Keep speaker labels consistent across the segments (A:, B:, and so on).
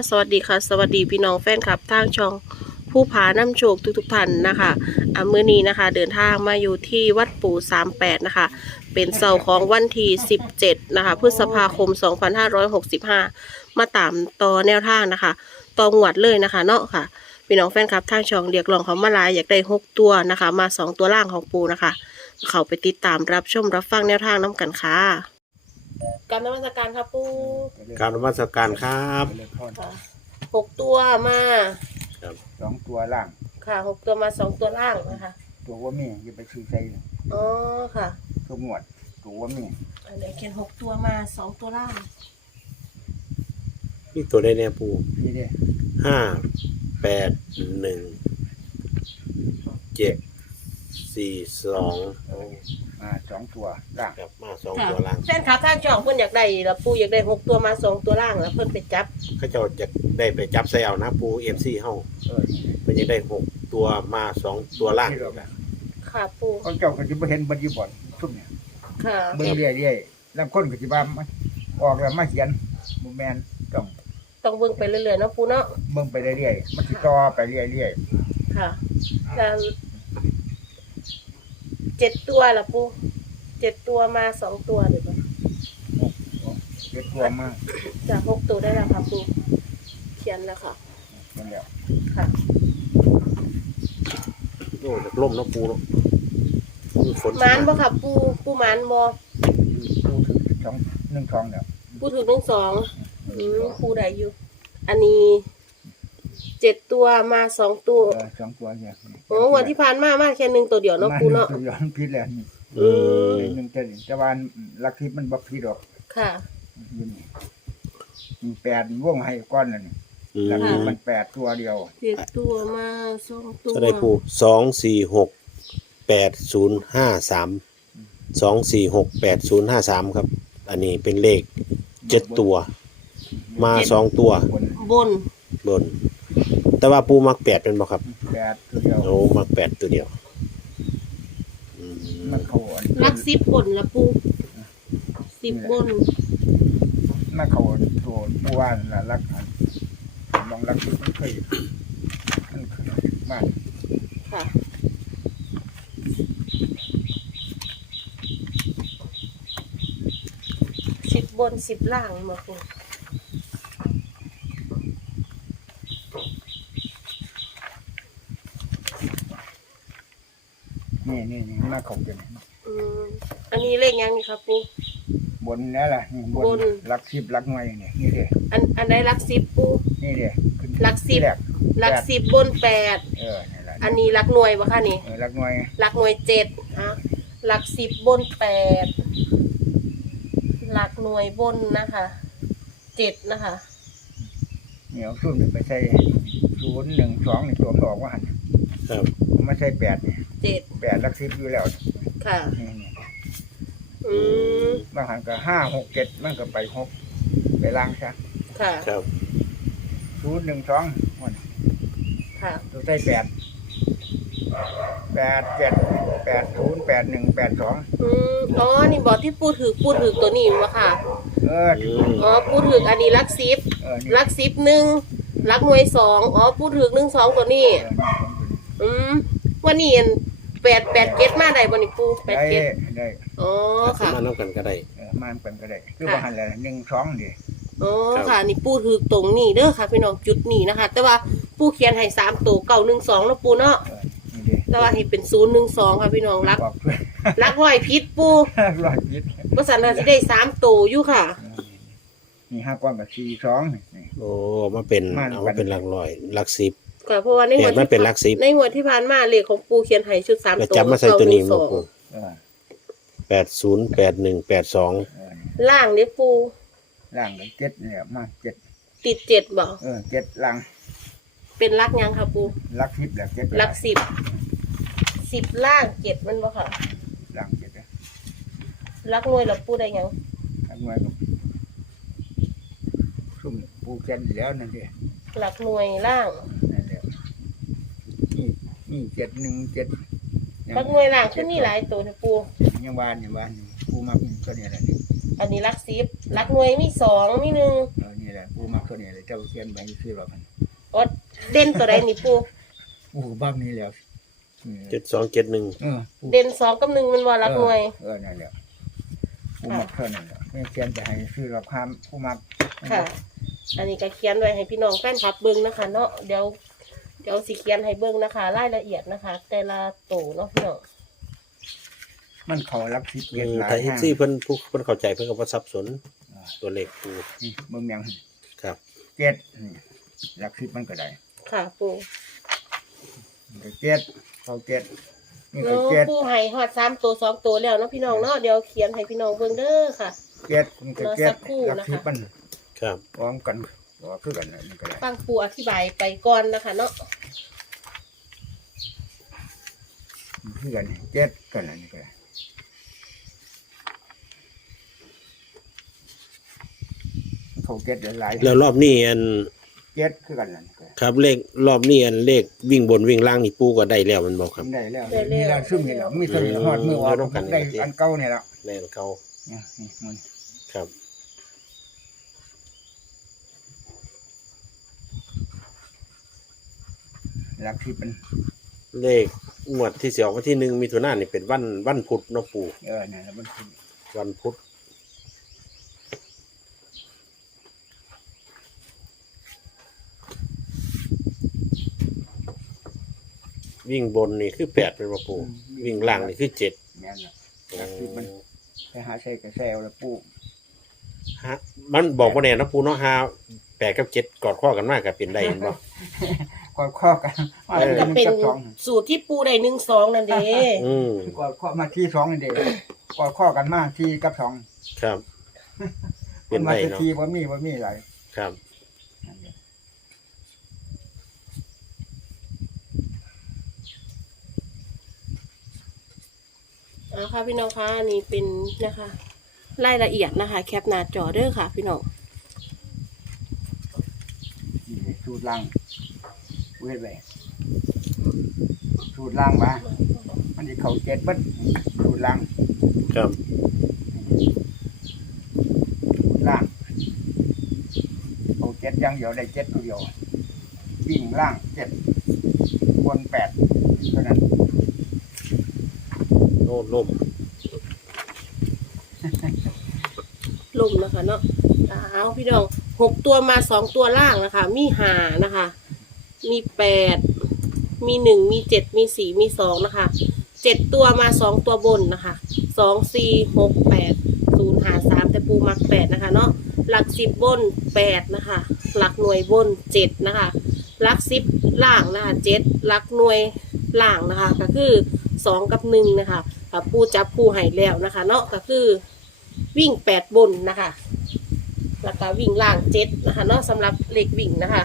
A: สวัสดีค่ะสวัสดีพี่น้องแฟนคลับทางช่องผู้ผาน้ำโชคทุกท่านนะคะมื้อนี้นะคะเดินทางมาอยู่ที่วัดปู่38นะคะเป็นเสาร์ของวันที่17นะคะพฤษภาคม2565มาตามต่อแนวทางนะคะต่องวดเลยนะคะเนาะค่ะพี่น้องแฟนคลับทางช่องเรียกร้องเขามาหลายอยากได้6ตัวนะคะมา2ตัวล่างของปู่นะคะเขาไปติดตามรับชมรับฟังแนวทางน้ำกันค่ะการนมัสการครับปู่
B: กรารนมัสการครับ
A: 6 ตัวมา
C: สองตัวล่าง
A: ค่ะ6 ตัวมา2 ตัวล่างนะคะ
C: ตัวว่ามีอย่าไปซื้อใส่
A: อ๋อค่ะ
C: ตัวหมวดตัวว่ามี
A: อันนี้เขียน6 ตัวมา2 ตัวล่าง
B: นี่ตัวได้เนี่ยปู
C: นี่เด้
B: 5 8 1 7 4 2
C: มาสองตัวล่าง
B: ครับมา2 ตัวล่าง
A: แฟนคลับทางช่องเพิ่นอยากได้แล้วปู่อยากได้6 ตัวมา2 ตัวล่างแล้วเพิ่นไปจับ
B: เขาเจะจะได้ไปจับใส่เอานะปูMCเฮา
C: นี่
B: เพิ่นจะได้6 ตัวมา2 ตัวล่าง
A: ค่ะปู่
C: คนเจ้าก็จะไม่เห็นบรรยบททุกเนี่ย
A: ค่ะ
C: เบิ่งเรื่อยๆแล้วคนก็จะว่ามันออกแล้วมาเขียนโมแมนต้อง
A: ต้องเบิ่งไปเรื่อยๆเนาะปู่เนาะ
C: เบิ่งไปเรื่อยๆมันติดต่อไปเรื่อย
A: ค่ะแล้ว7 ตัวล่ะปู่7 ตัวมา2 ตัวเดี๋ยวก่อน
C: ๆเก็บตัวมา
A: จาก6 ตัวได้แล้วค่ะปู่เขียนแล้วค่ะ
C: นั่นแหละ
A: ค่ะ
B: โอ้จากล่มเนาะปูเนาะมีฝน
A: หมานบ่ค่ะปู่หมานบ่
C: ผู้ถือสองหนึ่งทองเนี่ย
A: ปู่ถึง1 2ปู่ได้อยู่อันนี้7 ตัวมา2 ตัว
C: สองตัวเนี่ย
A: โอ้วันที่ผ่านมาแค่1 ตัวเดียวเนาะปู่เนาะ
C: ตัวย้อนพิษแล้วนี่
B: อืม
C: หนึ่งแต่ว่าลักทิพย์มันบ่พิษหรอก
A: ค่ะ
C: อยู่นี่มี8วงให้ก้อนนั่นนี่
B: อื
C: ลักทิพ
B: ม
C: ย์มัน8ตัวเดียว
A: 7 ตัวมา2 ตัว
B: จะได้ปู2 4 6 8 0 5 3 2 4 6 8 0 5 3ครับอันนี้เป็นเลข7 ตัว มา2 ตัว
C: บน
A: บน
B: บนแต่ว่าปูมัก8เป็นบ่ครับ
C: 8ตัวเดียว
B: โอ้มัก8ตัวเดียวอืม
C: มันเข้าอัน
A: ลัก10 บนละปู10 บน
C: มันเข้าตัวผู้ว่านั่นล่ะลักอันลองลักทิพย์มันเคยมาก
A: ค่ะ10 บน 10 ล่างมาปู
C: นี่มาเข้าจน
A: อันนี้เลขยังนี่ครับปู
C: บนนั่นล่ะนี่บบ น
A: น
C: ลักทิพย์ลักหน่วยนี่เด้
A: อันใดลัก10ปู
C: นี่เด้ขึ้น
A: ลัก10
C: ที่แรก
A: ลัก10 บน 8
C: นี่ล่ะ
A: อันนี้ลักหน่วยบ่คะนี่
C: ลักหน่วย
A: ลักหน่วย7ฮะลัก10 บน 8ลักหน่วยบนนะคะ7นะคะ
C: เหนียวซุ่มนี่ไปใส่0 1 2นี่ตัวมันออกว่าหั่น
B: ครับ
C: มาใส่8นี่
A: 7
C: 8ลักทิพย์อยู่แล้ว
A: ค่ะ
C: นี่
A: อืม
C: บางหันก็5 6 7มันก็ไป6ไปล้างซะ
A: ค่ะ
B: ครับ
C: 0 1 2มัน
A: ค่ะ
C: ตัวใส่8 8 7 8 0 8 1 8 2
A: อ๋อ นี่บอกที่พูดถึกตัวนี้วะค่ะ
B: อืม
A: อ๋อ พูดถึกอันนี้ลักซิป
C: นี่
A: ลักซิป1ลักหน่วย2อ๋อ พูดถึก1 2ตัวนี้ วันนี้อัน8 เก็ตมาได้บ่นี่ปู8
C: ได้
A: เก็ต
C: ได้
A: อ๋อ ค่ะ
B: มาน้ำกันก็ได้
C: มันเป็นก็ได้คือว่าหันแหละ1 2ดิ
A: อ๋อ
B: ครับ
A: ค่ะ นี่ปูถึกตรงนี้เด้อค่ะพี่น้องจุดนี้นะคะ แต่ว่าปูเขียนให้3ตัว912แล้วปูเนาะ
C: นี่ดิ
A: แต่ว่าให้เป็น012ค่ะพี่น้องรัก
C: บอกด้วย
A: รักร้อยพิษปู
C: รอยพิษ
A: บ่สันน่าสิได้3ตัวอยู่ค่ะ
C: นี่5ก้อนกับ4 2นี่
B: โอ้มาเป็น
C: มัน
B: เอามาเป็นหลักร้อยหลักสิบ
A: ค่ะเพราะว่าในหัว
B: เห็นมันเป็นลักซิป
A: ในหัวที่ผ่านมาเลขของปูเขียนให้ชุด3
B: แล้ว
A: ตัว
B: จับมาใส่ตัวนี้มาปู
C: เออ
B: 80 81 82
A: ล่างนี่ปู
C: ล่างกับ7เนี่ยมา7
A: ติด7บ่
C: 7ล่าง
A: เป็นลักยังค่ะปู
C: ลักทิพย์แล้ว7
A: ลัก10ล่าง7มันบ่ค่ะ
C: ล่าง7นะ
A: ลักหน่วยแล้วปูได้ยัง
C: ทำไมก็ซุ่มปูแกนอยู่แล้วนั่นดิ
A: ลักหน่วยล่าง
C: นั่นแหละนี่7 1 7
A: ลักหน่วยล่างคือมีหลายตัวนะปู
C: ยังวานปูมาก็เนี่ยแหละนี่
A: อันนี้ลัก10ลักหน่วยมี2มี1
C: นี่แหละหละปูมักตัวนี้เลยเจ้าเขียนไว้คือเรามัน
A: อดเด่นตัวใดนี่ปู
C: ปูบ้างนี้แล้ว
B: 7271
C: ปู
A: เด่น2กับ1มันว่ารักหน่วย
C: นั่นแหละปูมักเท่านั้นแหละไม่เขียนจะให้ซื้อเราความปูมัก
A: ค่ะ อันนี้ก็เขียนไว้ให้พี่น้องแฟนคลับเบิ่งนะคะ เนาะเดี๋ยวสิเขียนให้เบิ่งนะคะรายละเอียดนะคะ แต่ละตัวเนาะพี่น้อง
C: มันเขารับสิบเกียรติหลาย
B: ถ้า
C: ห้าง
B: FC เพิ่นเข้าใจเพิ่นก็บ่สับสนตัวเลขปู
C: นี่เบิ่งยัง
B: ครับ
C: เจ็ดนี่รับสิบมันก็ได้
A: ค่ะปู
C: เจ็ดเขาเจ็ดนี่
A: แล้
C: ก็
A: ว
C: เจ็ด
A: ปูให้ฮอด3ตัว2ตัวแล้วเนาะพี่น้องเนาะเดี๋ยวเขียนให้พี่น้องเบิ่งเด้อค่ะ
C: เจ็ดนี่ก็เจ็
A: รอสั
C: ด
A: กครู่
C: รับ
A: นะคะ
C: สิบมัน
B: ครับ
C: พร้อมกันก็คือกันนี่ก็ได้
A: ฟังปูอธิบายไปก่อนนะคะ เนาะ
C: คือกันเจ็ดกันนี่ก็ได้เขาเจ็ดหลาย
B: แล้วรอบนี้อัน
C: เจ็ดคือกันนั่นก็
B: ครับเลขรอบนี้อันเลขวิ่งบนวิ่งล่างนี่ปูก็ได้แล้วมันบอกครับ
C: ได้แล้วนี่ละซึ่งนี่ละมีตัวนี้ฮอดมือออกได้อันเก่านี่ละ
B: แน่นเขา
C: เนี่ยนี่มัน
B: ครับ
C: รับสิบมัน
B: เลขงวดที่สิออกวันที่1มิถุนายนนี่เป็นวันพุธเนาะปู
C: นั่นแล้วมันคือ
B: วันพุธวิ่งบนนี่คือ8เป็นบ่ปูวิ่งล่างนี่คือ7
C: แม่นละรับสิบมันไปหาใส่กระแซวแล้วปู
B: ฮะมันบอกว่าแน่เนาะปูเนาะ8กับ7กอดข้อกันมากก็เป็นได้เห็นบ่
C: กอดข้อกัน
A: มันก็เป็น
C: สอง
A: สูตรที่ปูได้1 2นั่นเด้
B: อืม
C: กอดข้อมาที่สองนี่เด็กกอดข้อกันมาที่กับสอง
B: ครับ เป็น
C: มา
B: ได้
C: ที่
B: เนาะ
C: ที่บ่มีหลาย
B: ครับ
C: นั่นแหละ
A: เอาค่ะพี่น้องคะอันนี่เป็นนะคะรายละเอียดนะคะ แคปหน้าจอเด้อค่ะ พี่น้อง
C: นี่สูตรล่างเวทไว้สูตรล่างมามันจะเขาเจ็ดเบัดสูตรล่าง
B: ครับ
C: ล่างเอาเจ็ดอย่างเดียวได้เจ็ดตัวเดียววิ่งล่างเจ็ดบนแปดเท่านั้น
B: โน่นล่ม
A: ลุ่มนะคะเนาะเอาพี่น้อง6ตัวมา2ตัวล่างนะคะ มี5นะคะ มี8มี1มี7มี4มี2นะคะ7ตัวมา2ตัวบนนะคะ2 4 6 8 0 5 3แต่ปูมัก8นะคะเนาะหลัก10บน8นะคะหลักหน่วยบน7นะคะหลัก10ล่างนะคะ7หลักหน่วยล่างนะคะก็คือ2กับ1นะคะปูจับปูให้แล้วนะคะเนาะก็คือวิ่ง8บนนะคะแล้วก็วิ่งล่าง7นะคะเนาะสำหรับเลขวิ่งนะคะ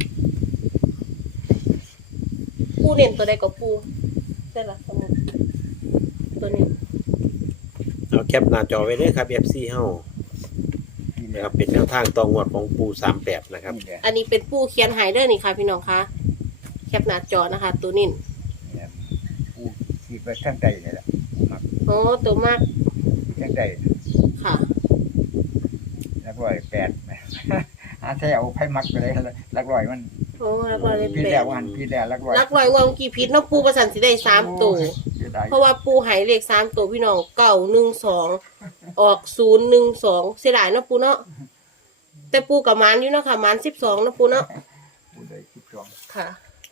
A: ปูเน้นตัวใดก็ปูได้ละสมุดตัวนี้
B: เอาแคปหน้าจอไว้เลยครับ FC เฮา
C: นี่
B: นะ
C: แห
B: ครั
C: ละ
B: บเป็นแนวทางต่องวดของปู38นะครับ
C: นี่แหละ
A: อันนี้เป็นปูเขียนไฮเดอร์นี่ค่ะพี่น้องคะแคปหน้าจอนะคะ ตัวนี้
C: นี่แหละปูขีดไว้ทั้งใจนี่แหละมัก
A: โอ้ตัวมาก
C: ทั้งใจ
A: ค่ะ
C: แล้วร้อยแปด หาแถวไพ่มักไปเลยลักร้อยมัน
A: โอ้รักร้อยเลย
C: พี่
A: แป
C: แล้
A: ด
C: ววันพี่แล้วลักร้อย
A: รักร้อยวางกี่พิษเนาะปูประสันสิได้3ตัว
C: เสียดาย
A: เพราะว่าปูไฮเลข3ตัวพี่น้อง912ออก012เสียดายเนาะปูเนาะแต่ปูกับมันอยู่เนาะค่ะมัน12เนาะปูเนาะ
C: ปูได้12
A: ค่ะ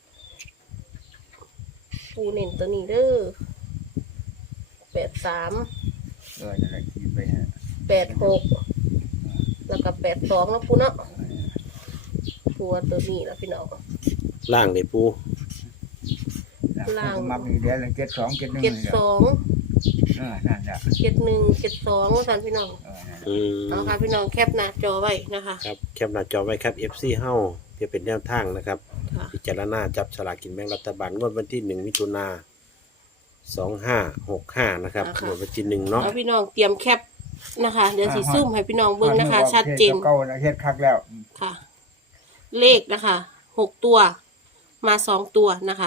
A: ปูเน้นตัวนี้เด้อ83
C: นั่นแหละขีดไปฮะ
A: 86แล้วก็82เนาะปูเนาะปูว่าตัวนี้แล้วพี่น้อง
B: ล่างเลยปู
A: ล่าง
C: มักนี่เดี๋ยว72 71
A: 72
C: นั่นแหละ
A: 71 72ว่าซั่นพี่น้อง
C: นั่นแหละ
B: อืม
A: เอาค่ะพี่น้องแคปหน้าจอไว้นะคะ
B: ครับแคปหน้าจอไว้ครับ FC เฮาเพื่อเป็นแนวทางนะครับ
A: ค่ะ
B: พิจารณาจับฉลากกินแบ่งรัฐบาลงวดวันที่1มิถุนายน2565นะครับงวดวันที่1เนาะ
A: เอาพี่น้องเตรียมแคปนะคะ เดี๋ยวสิซุ่มให้พี่น้องเบิ่งนะคะ ชัดเจน
C: เก่าแล้วเฮ็ดคักแล้ว
A: ค่ะ เลขนะคะ6ตัวมา2ตัวนะคะ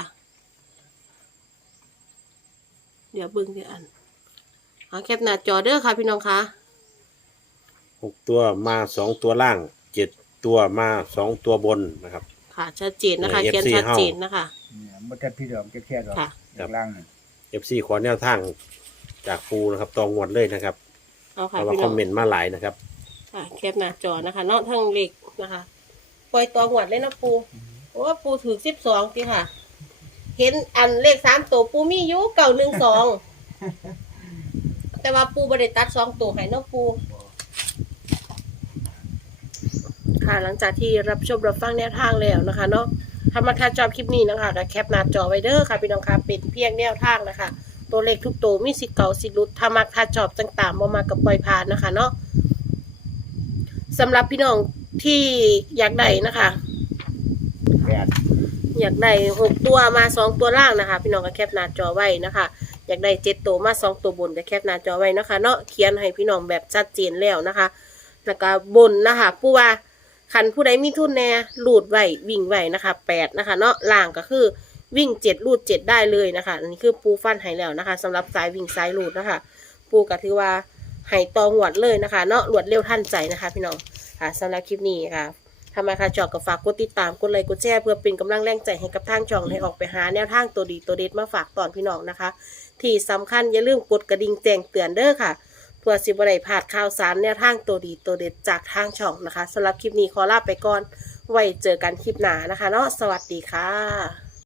A: เดี๋ยวเบิ่งเดี๋ยวอันเอาแคปหน้าจอเด้อค่ะพี่น้องคะ
B: 6ตัวมา2ตัวล่าง7 ตัวมา2ตัวบนนะครับ
A: ค่ะชัดเจนนะคะ
B: ใน
A: เขียน
B: FC
A: ชัดเจนนะคะ
C: เนี่ยมันจะพี่เดิมแค่ดอก
A: ค่ะ
C: จากล่างนี่
B: FC ขอแนวทางจากปูนะครับตองงวดเลยนะครับ
A: เอา
B: เพ
A: ค่ะ
B: ราะว่า
A: พี่
B: ค
A: น้
B: อ
A: อ
B: ม
A: ง
B: เมนต์มาหลายนะครับ
A: ค่ะแคปหน้าจอนะคะเนาะทั้งเล็กนะคะปล่อยตัวหวดเลยนะปูโอ้ปูถือ12ติค่ะ เห็นอันเลข3ตัวปูมีอยู่912แต่ว่าปูบ่ได้ตัด2ตัวให้เนาะปูค่ะหลังจากที่รับชมรับฟังแนวทางแล้วนะคะเนาะถ้ามาถ้าชอบคลิปนี้นะคะก็แคปหน้าจอไว้เด้อค่ะพี่น้องค่ะเป็นเพียงแนวทางนะคะ ตัวเลขทุกตัวมีสิทธิ์เก่าสิทธิ์หลุดถ้ามักถ้าชอบต่างๆบ่มากับปล่อยผ่านนะคะเนาะสำหรับพี่น้องที่อยากได้นะคะ
C: แปด
A: อยากได้6ตัวมา2ตัวล่างนะคะ พี่น้องก็แคปหน้าจอไว้นะคะ อยากได้7ตัวมา2ตัวบนก็แคปหน้าจอไว้นะคะ เนาะเขียนให้พี่น้องแบบชัดเจนแล้วนะคะ แล้วก็บนนะคะผู้ว่าคันผู้ใดมีทุนแน่ลูดไว้วิ่งไว้นะคะ8นะคะเนาะล่างก็คือวิ่ง7ลูด7ได้เลยนะคะอันนี้คือปูฟันให้แล้วนะคะสำหรับสายวิ่งสายลูดนะคะ ปูก็ถือว่าให้ตองหวดเลยนะคะ เนาะรวดเร็วทันใจนะคะพี่น้องค่ะสำหรับคลิปนี้ค่ะทำไมคะจอกก็ฝากกดติดตามกดไลค์กดแชร์เพื่อเป็นกำลังแรงใจให้กับทางช่องให้ออกไปหาแนวทางตัวดีตัวเด็ดมาฝากตอนพี่น้องนะคะ ที่สำคัญอย่าลืมกดกระดิ่งแจ้งเตือนเด้อค่ะเพื่อสิบได้พลาดข่าวสารแนวทางตัวดีตัวเด็ดจากทางช่องนะคะสำหรับคลิปนี้ขอลาไปก่อนไว้เจอกันคลิปหน้านะคะเนาะสวัสดีค่ะ